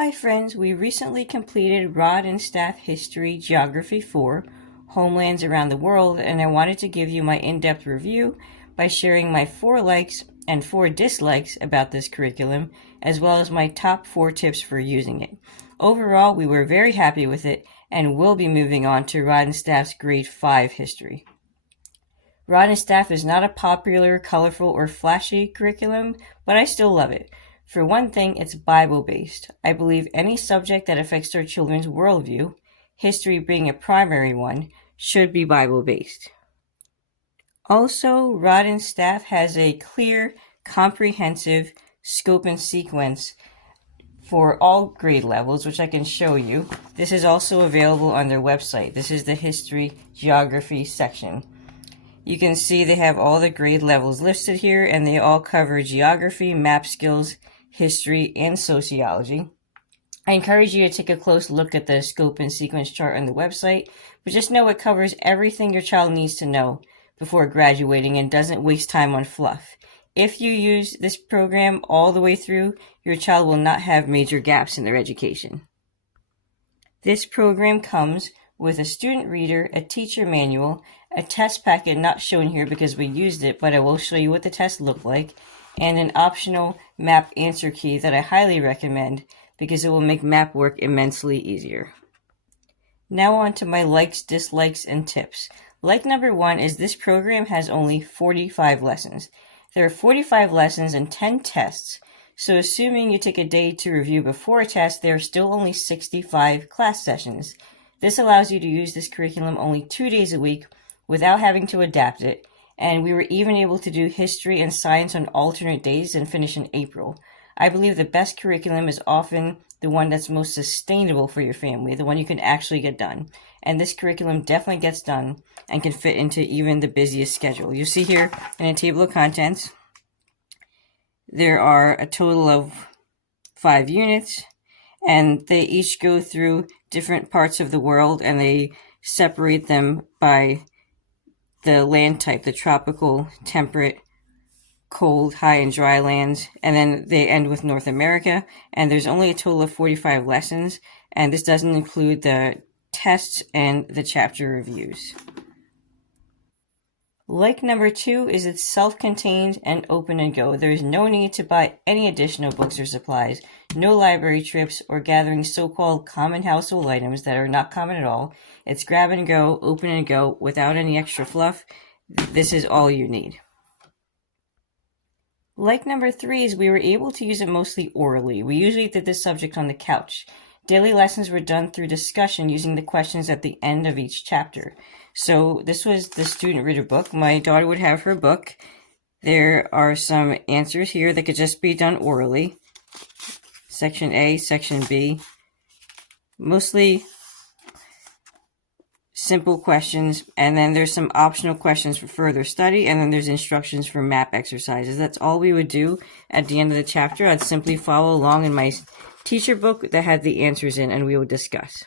Hi friends, we recently completed Rod and Staff History Geography 4, Homelands Around the World, and I wanted to give you my in-depth review by sharing my 4 likes and 4 dislikes about this curriculum, as well as my top 4 tips for using it. Overall, we were very happy with it, and will be moving on to Rod and Staff's Grade 5 History. Rod and Staff is not a popular, colorful, or flashy curriculum, but I still love it. For one thing, it's Bible-based. I believe any subject that affects our children's worldview, history being a primary one, should be Bible-based. Also, Rod and Staff has a clear, comprehensive scope and sequence for all grade levels, which I can show you. This is also available on their website. This is the History Geography section. You can see they have all the grade levels listed here, and they all cover geography, map skills, history, and sociology. I encourage you to take a close look at the scope and sequence chart on the website, but just know it covers everything your child needs to know before graduating and doesn't waste time on fluff. If you use this program all the way through, your child will not have major gaps in their education. This program comes with a student reader, a teacher manual, a test packet not shown here because we used it, but I will show you what the test looked like, and an optional map answer key that I highly recommend because it will make map work immensely easier. Now on to my likes, dislikes, and tips. Like number 1 is this program has only 45 lessons. There are 45 lessons and 10 tests, so assuming you take a day to review before a test, there are still only 65 class sessions. This allows you to use this curriculum only 2 days a week without having to adapt it, and we were even able to do history and science on alternate days and finish in April. I believe the best curriculum is often the one that's most sustainable for your family, the one you can actually get done. And this curriculum definitely gets done and can fit into even the busiest schedule. You see here in a table of contents, there are a total of 5 units, and they each go through different parts of the world, and they separate them by the land type, the tropical, temperate, cold, high, and dry lands, and then they end with North America, and there's only a total of 45 lessons, and this doesn't include the tests and the chapter reviews. Like number 2 is it's self-contained and open and go. There is no need to buy any additional books or supplies, no library trips, or gathering so-called common household items that are not common at all. It's grab and go, open and go, without any extra fluff. This is all you need. Like number 3 is we were able to use it mostly orally. We usually did this subject on the couch. Daily lessons were done through discussion using the questions at the end of each chapter. So this was the student reader book. My daughter would have her book. There are some answers here that could just be done orally. Section A, Section B. Mostly simple questions, and then there's some optional questions for further study, and then there's instructions for map exercises. That's all we would do at the end of the chapter. I'd simply follow along in my teacher book that had the answers in, and we would discuss.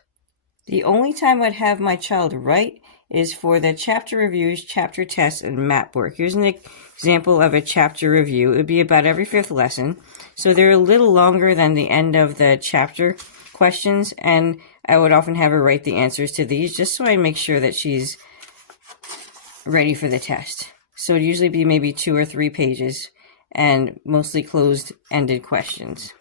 The only time I'd have my child write is for the chapter reviews, chapter tests, and map work. Here's an example of a chapter review. It would be about every 5th lesson, so they're a little longer than the end of the chapter questions, and I would often have her write the answers to these just so I make sure that she's ready for the test. So it'd usually be maybe 2 or 3 pages and mostly closed-ended questions.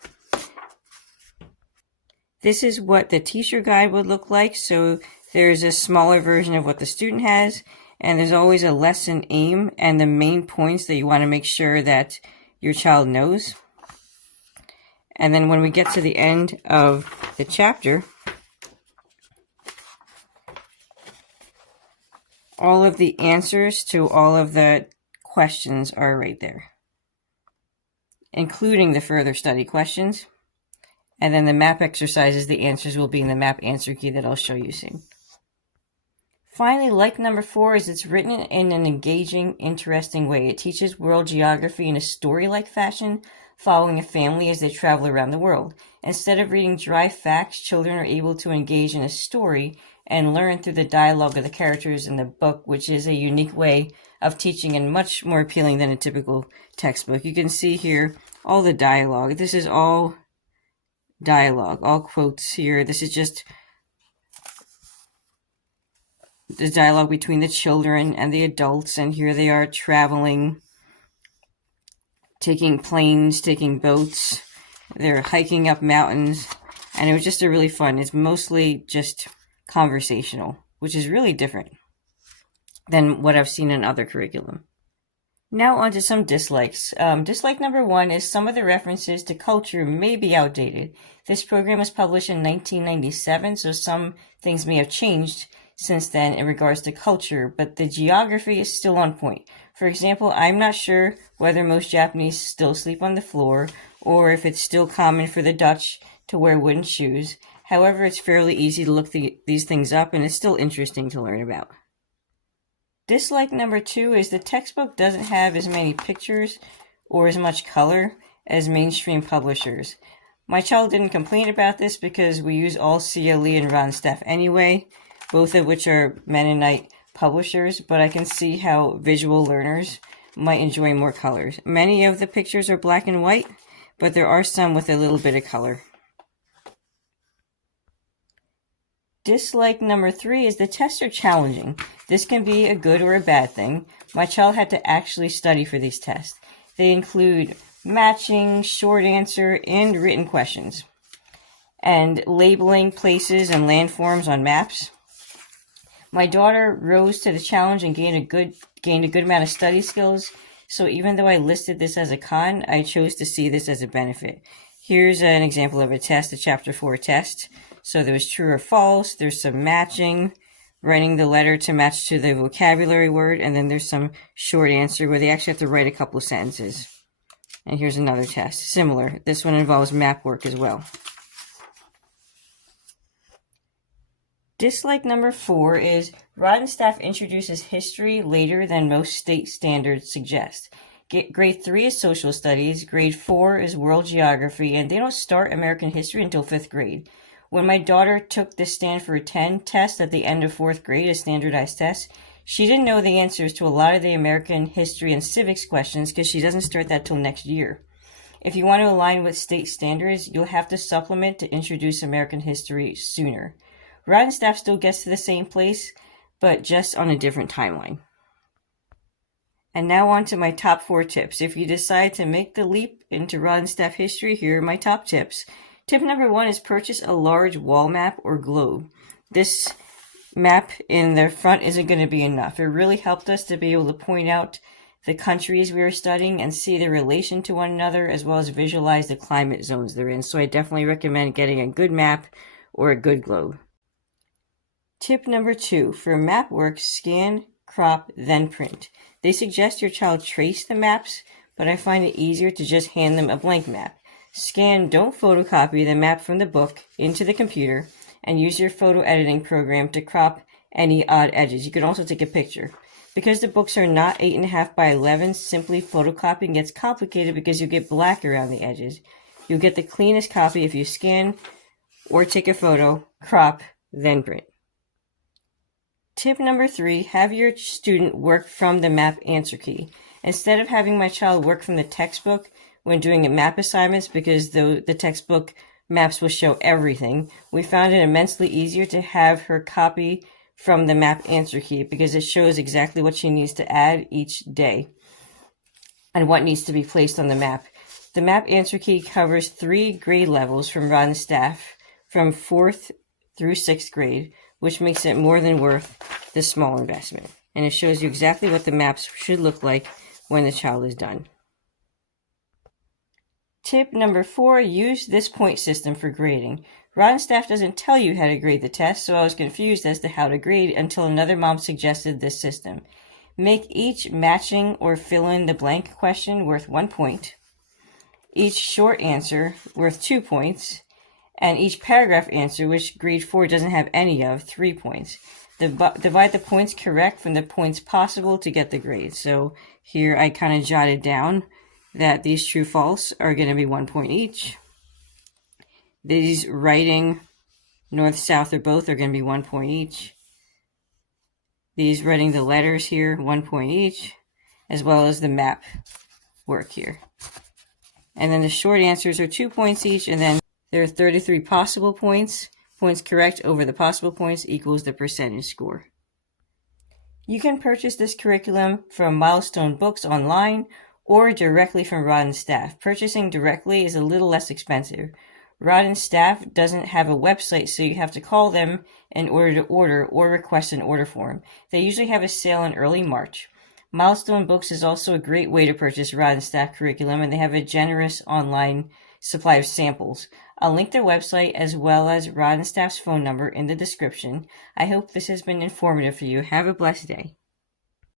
This is what the teacher guide would look like. So there's a smaller version of what the student has, and there's always a lesson aim and the main points that you want to make sure that your child knows. And then when we get to the end of the chapter, all of the answers to all of the questions are right there, including the further study questions. And then the map exercises, the answers will be in the map answer key that I'll show you soon. Finally, like number 4 is it's written in an engaging, interesting way. It teaches world geography in a story-like fashion, following a family as they travel around the world. Instead of reading dry facts, children are able to engage in a story and learn through the dialogue of the characters in the book, which is a unique way of teaching and much more appealing than a typical textbook. You can see here all the dialogue. This is all dialogue. All quotes here. This is just the dialogue between the children and the adults, and here they are traveling, taking planes, taking boats. They're hiking up mountains, and it was just really fun. It's mostly just conversational, which is really different than what I've seen in other curriculum. Now on to some dislikes. Dislike number 1 is some of the references to culture may be outdated. This program was published in 1997, so some things may have changed since then in regards to culture, but the geography is still on point. For example, I'm not sure whether most Japanese still sleep on the floor, or if it's still common for the Dutch to wear wooden shoes. However, it's fairly easy to look these things up, and it's still interesting to learn about. Dislike number 2 is the textbook doesn't have as many pictures or as much color as mainstream publishers. My child didn't complain about this because we use all CLE and Ron Staff anyway, both of which are Mennonite publishers, but I can see how visual learners might enjoy more colors. Many of the pictures are black and white, but there are some with a little bit of color. Dislike number 3 is the tests are challenging. This can be a good or a bad thing. My child had to actually study for these tests. They include matching, short answer, and written questions, and labeling places and landforms on maps. My daughter rose to the challenge and gained a good amount of study skills, so even though I listed this as a con, I chose to see this as a benefit. Here's an example of a test, a Chapter 4 test. So there was true or false, there's some matching, writing the letter to match to the vocabulary word, and then there's some short answer where they actually have to write a couple of sentences. And here's another test, similar. This one involves map work as well. Dislike number 4 is Rod and Staff introduces history later than most state standards suggest. Grade 3 is social studies, grade 4 is world geography, and they don't start American history until 5th grade. When my daughter took the Stanford 10 test at the end of 4th grade, a standardized test, she didn't know the answers to a lot of the American history and civics questions because she doesn't start that till next year. If you want to align with state standards, you'll have to supplement to introduce American history sooner. Rod and Staff still gets to the same place, but just on a different timeline. And now on to my top 4 tips. If you decide to make the leap into Rod and Staff history, here are my top tips. Tip number 1 is purchase a large wall map or globe. This map in the front isn't going to be enough. It really helped us to be able to point out the countries we were studying and see their relation to one another, as well as visualize the climate zones they're in. So I definitely recommend getting a good map or a good globe. Tip number 2, for map work, scan, crop, then print. They suggest your child trace the maps, but I find it easier to just hand them a blank map. Scan, don't photocopy the map from the book into the computer, and use your photo editing program to crop any odd edges. You can also take a picture. Because the books are not 8.5 by 11, simply photocopying gets complicated because you get black around the edges. You'll get the cleanest copy if you scan or take a photo, crop, then print. Tip number 3, have your student work from the map answer key. Instead of having my child work from the textbook when doing map assignments, because the textbook maps will show everything, we found it immensely easier to have her copy from the map answer key because it shows exactly what she needs to add each day and what needs to be placed on the map. The map answer key covers 3 grade levels from Rod and Staff from 4th through 6th grade, which makes it more than worth the small investment. And it shows you exactly what the maps should look like when the child is done. Tip number 4, use this point system for grading. Rod and Staff doesn't tell you how to grade the test, so I was confused as to how to grade until another mom suggested this system. Make each matching or fill in the blank question worth 1 point, each short answer worth 2 points, and each paragraph answer, which grade 4 doesn't have any of, 3 points. Divide the points correct from the points possible to get the grade. So here I kind of jotted down that these true false are going to be 1 point each. These writing north south or both are going to be 1 point each. These writing the letters here, 1 point each, as well as the map work here. And then the short answers are 2 points each, and then There are 33 possible points. Points correct over the possible points equals the percentage score. You can purchase this curriculum from Milestone Books online or directly from Rod and Staff. Purchasing directly is a little less expensive. Rod and Staff doesn't have a website, so you have to call them in order to order or request an order form. They usually have a sale in early March. Milestone Books is also a great way to purchase Rod and Staff curriculum, and they have a generous online supply of samples. I'll link their website as well as Rod and Staff's phone number in the description. I hope this has been informative for you. Have a blessed day.